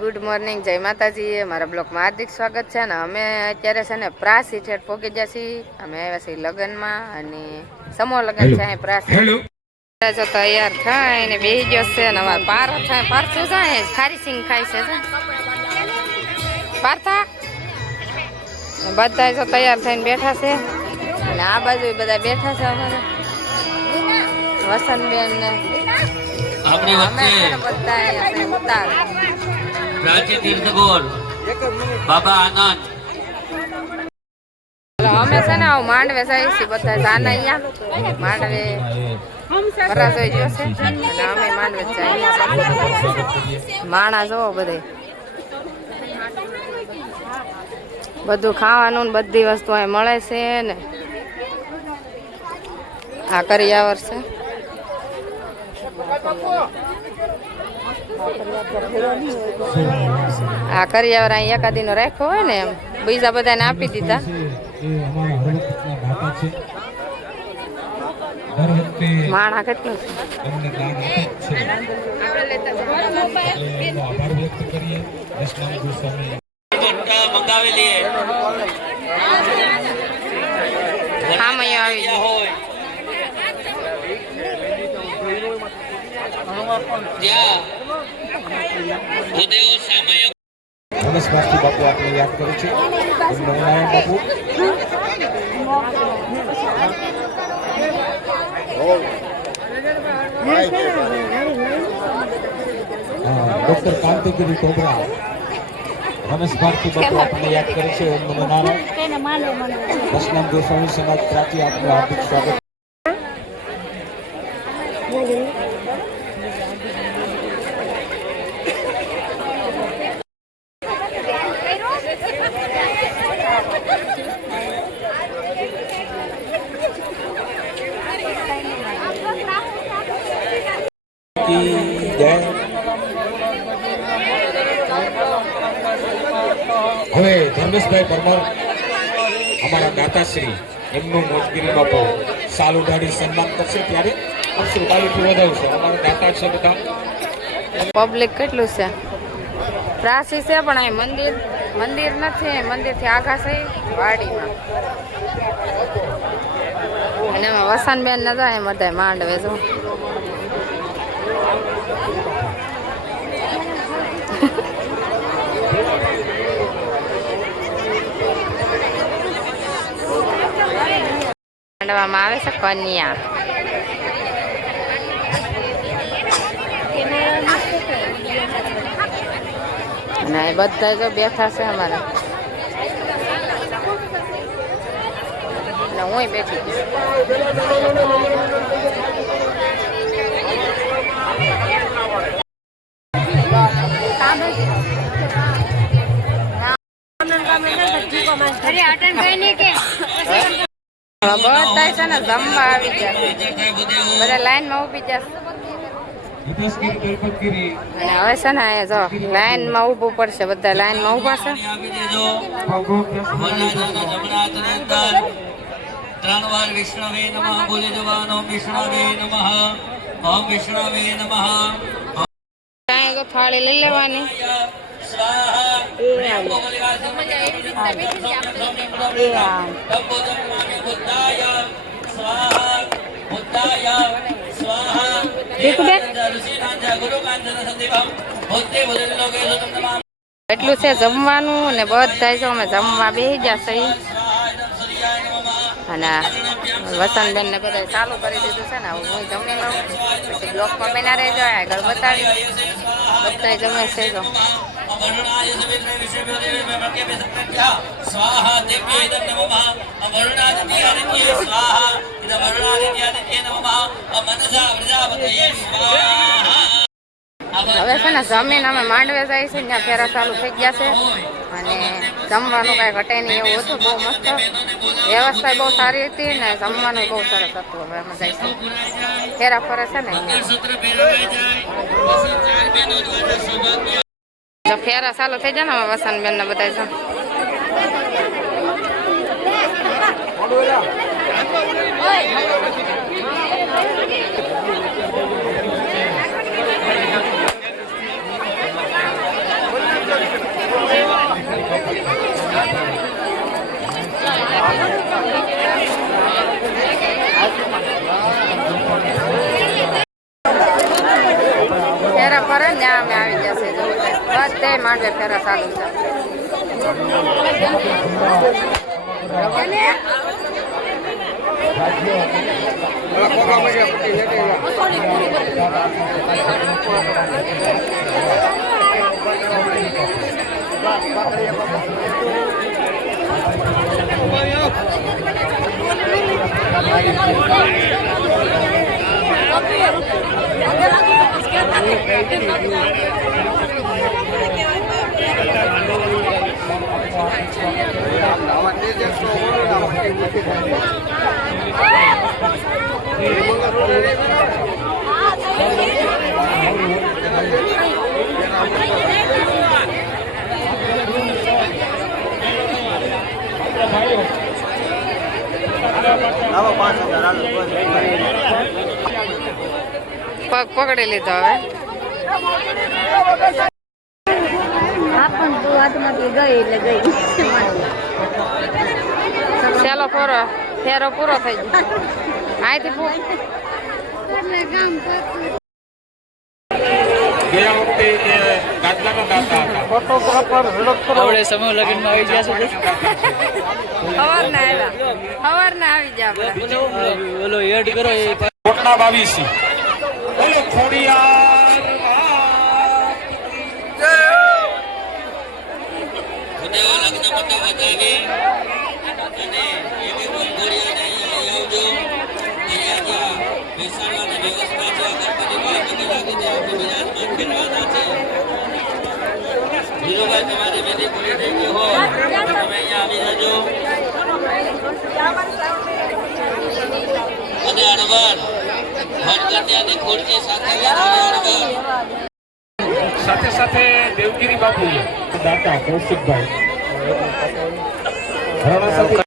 Good morning, જય માતાજી. અમારા બ્લોગમાં હાર્દિક સ્વાગત છે ને અમે અત્યારે છે ને પ્રાસી ઠેઠ પહોંચી ગયા છીએ. અમે આવ્યા છીએ લગ્નમાં અને સમૂહ લગ્ન છે અહીં પ્રાસી. જો તૈયાર થાય ને બેસી ગયો છે ને અમારે પાર થાય પારથું જાય ખારી સિંગ ખાય છે પારથા બધા જો તૈયાર થઈને બેઠા છે અને આ બાજુ બધા બેઠા છે અમારે વસંતબેન ને અમે બધા ઉતાર પ્રાચી તીર્થગોળ બાબા આનંદ. અમે છે ને આવું માંડવે જઈએ છીએ બધા જાના અહીંયા માંડવે વરસ જોઈ ગયો છે અને અમે માંડવે જઈએ માણા જોવો બધે બધું ખાવાનું ને બધી વસ્તુ અહીં મળે છે ને આ કરિયાવર છે. આ કરિયાવર અહીં એકાદીનો રાખ્યો હોય ને એમ બીજા બધાને આપી દીધા. માણા કેટલું બાપુ આપણે યાદ કરું છું બાપુ ડોક્ટર કાંતિગીરી કોબરા રમેશ ભારતી બાપુ આપણને યાદ કરે છે. ઓમ નમો નારાયણ. દશનામ ગોસ્વામી સમાજ પ્રાચી આપનું હાર્દિક સ્વાગત. હવે ધર્મેશભાઈ પરમાર અમારા દાતાશ્રી એમનું મોજગીરી બાપુ સાલ ઉડાડી સન્માન કરશે ત્યારે અક્ષરબાલીથી વધાવશે. અમારા દાતા છે બધા. પબ્લિક કેટલું છે પ્રાસી છે પણ અહીં મંદિર નથી. મંદિરથી આઘા છે વાડીમાં અને એમાં વસંતબેન ન જાય એમ બધા માંડવે જો માંડવામાં આવે છે કન્યા. અને બધા જો બેઠા છે અમારે હું બેઠી બધા છે ને જમવા આવી ગયા બધા લાઈન માં ઉભી જશે અને હવે છે ને જો લાઈન માં ઉભું પડશે. બધા લાઈન માં ઉભા છે. 3 વાર વિષ્ણવે નમઃ બોલી જવાનો. વિષ્ણવે નમઃ. ઓમ વિષ્ણવે નમઃ. થાળી લઈ લેવાની. એટલું છે જમવાનું ને બધા જો અમે જમવા બેસી ગયા છે અને વસંતબેન ને બધા ચાલુ કરી દીધું છે ને હું જમી લઉં પછી બ્લોકમાં બેના રહી જાય આગળ બતાવી બધા જમે છે જો હવે છે ને જમીન અમે માંડવે જાય છે ત્યાં ફેરા ચાલુ થઈ ગયા છે અને જમવાનું કાંઈ ઘટે નહીં એવું હતું. બહુ મસ્ત વ્યવસ્થા બહુ સારી હતી ને જમવાનું બહુ સરસ હતું. હવે અમે જઈશું ફેરા ફરે છે ને ફેરા ચાલુ થઈ જાય ને વસંતબેન ને બધા ફેરા ફરે ને ત્યાં અમે આવી જશે જો બધે માંડવે ફેરા ચાલુ છે. પગ પકડી લીધો હવે. ચાલો ફેરો પૂરો થઈ ગયો. અહીંથી ગયા વખતે એ ગાદલાનો દાતા હતા. ફોટોગ્રાફર આવડે સમૂહ લગ્નમાં આવી ગયા છે. ખબર ના આવી જાય આપણે. બોલો એડ કરો એ કોટના 22 બોલો ખોડિયાર તમારી બેટી પૂરી થઈ ગઈ હોય તમે અહીંયા આવી જજો. અને અણવર વનકન્યાની ખુરશી સાથે સાથે દેવગીરી બાપુ દાતા કૌશિકભાઈ ઘણા સાથે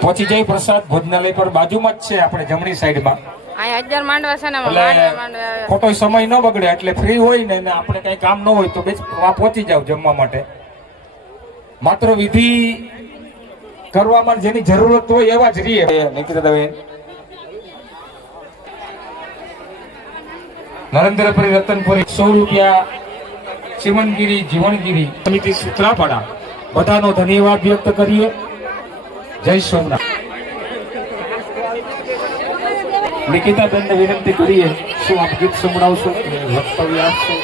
પહોંચી જાય પ્રસાદ ભોજનાલય પર બાજુમાં જ છે આપણે જમણી સાઈડમાં. અહીંયા 1000 માંડવા છે ને માંડવા ખોટો સમય ન બગડે એટલે ફ્રી હોય ને આપણે કઈ કામ ન હોય તો પહોંચી જાવ જમવા માટે. માત્ર વિધિ કરવામાં જેની જરૂરત હોય એવા જ રહીએ. નિકિતાબેન નરેન્દ્રપુરી રતનપુરી 100 રૂપિયા ચીમનગીરી જીવનગીરી સમિતિ સૂત્રાપાડા બધાનો ધન્યવાદ વ્યક્ત કરીએ. જય સોમનાથ. નિકિતાબેનને વિનંતી કરીએ શું આપ ગીત સંભળાવશો વક્તવ્ય આપશો.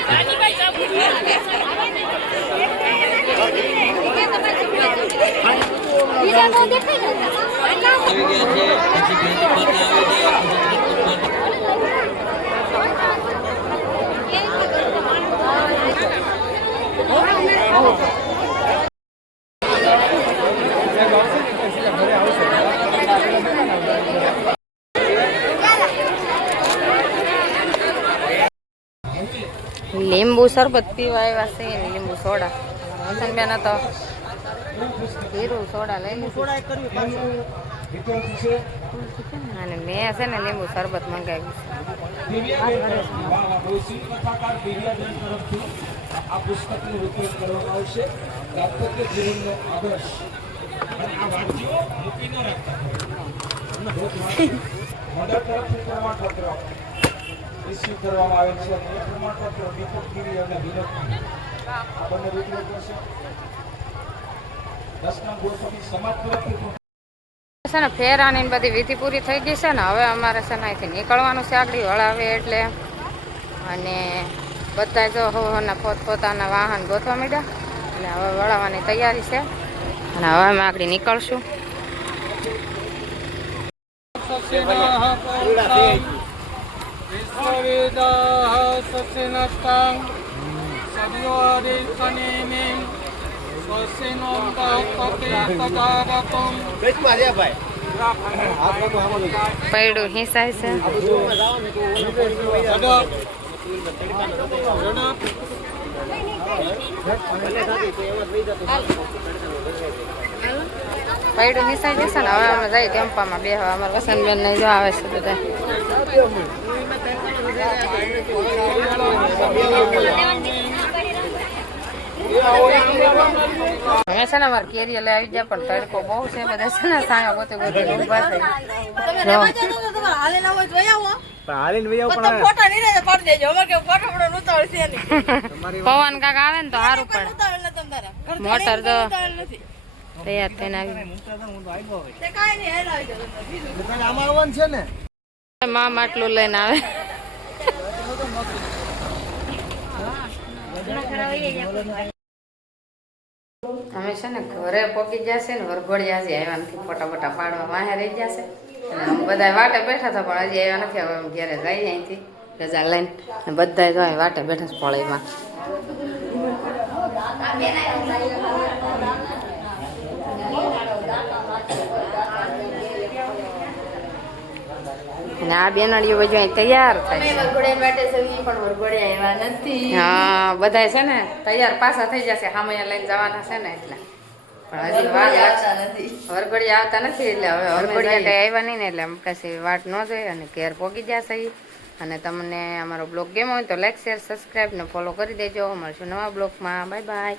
લીંબુ શરબત પીવા આવ્યા છે ને લીંબુ સોડા. વસંતબેન તો જીરું સોડા લઈ લીધું અને મેં છે ને લીંબુ શરબત મંગાવ્યું છે. રિસીવ કરવામાં આવે છે અને એ પ્રમાણપત્ર દીપકગીરી અને વિનોદગીરી આ બંને વિતરણ કરશે. દસના ગોસ્વામી સમાજ તરફથી છે ને ફેરાની બધી વિધિ પૂરી થઈ ગઈ છે ને હવે અમારે છે ને અહીંથી નીકળવાનું છે આગળ વળાવે એટલે. અને બધા જો હોના પોતપોતાના વાહન ગોતવા માંડ્યા અને હવે વળાવવાની તૈયારી છે અને હવે અમે આગળ નીકળશું. વિશ્વવેદાઃ સસ્યનષ્ટાં સદ્યોરિકનેમિં સ્વસ્તિનો ભવતે તદારતું પૈડું હિસાય છે. પૈડું હિસાઈ જશે ને હવે અમે જઈએ ટેમ્પામાં બેહવા. અમારા વસંતબેન ને જો આવે છે બધા. અમે છે ને અમારે કેરીઓ લઈ આવી જાય પણ તડકો બહુ છે. બધા છે ને સાયા ગોતે ગોતે ઊભા થઈ. પવન કાક આવે ને તો સારું પડે. મોટર તો તૈયાર થઈને આવી માં માટલું લઈને આવે. અમે છે ને ઘરે પોકી જશે ને વરઘોડિયા હજી આવ્યા નથી. ફોટા ફોટા પાડવા વાહે રહી જશે. અને બધા વાટે બેઠા હતા પણ હજી આવ્યા નથી. હવે ઘરે જઈએ અહીંથી રજા લઈને બધા જો વાટે બેઠા છે પોળીમાં. અને આ બેનડીઓ બધું અહીં તૈયાર થાય છે. હા બધા છે ને તૈયાર પાછા થઈ જશે. સામૈયા લઈને જવાના છે ને એટલે. પણ હજી વાર લાગશે. વરઘોડિયા આવતા નથી એટલે હવે વરઘોડિયા કઈ આવ્યા નહીં ને એટલે પછી વાટ ન જોઈએ અને ઘેર પોગી જશે. અને તમને અમારો બ્લોગ ગમ્યો હોય તો લાઈક શેર સબસ્ક્રાઈબ ને ફોલો કરી દેજો. મળશું નવા બ્લોગમાં. Bye bye.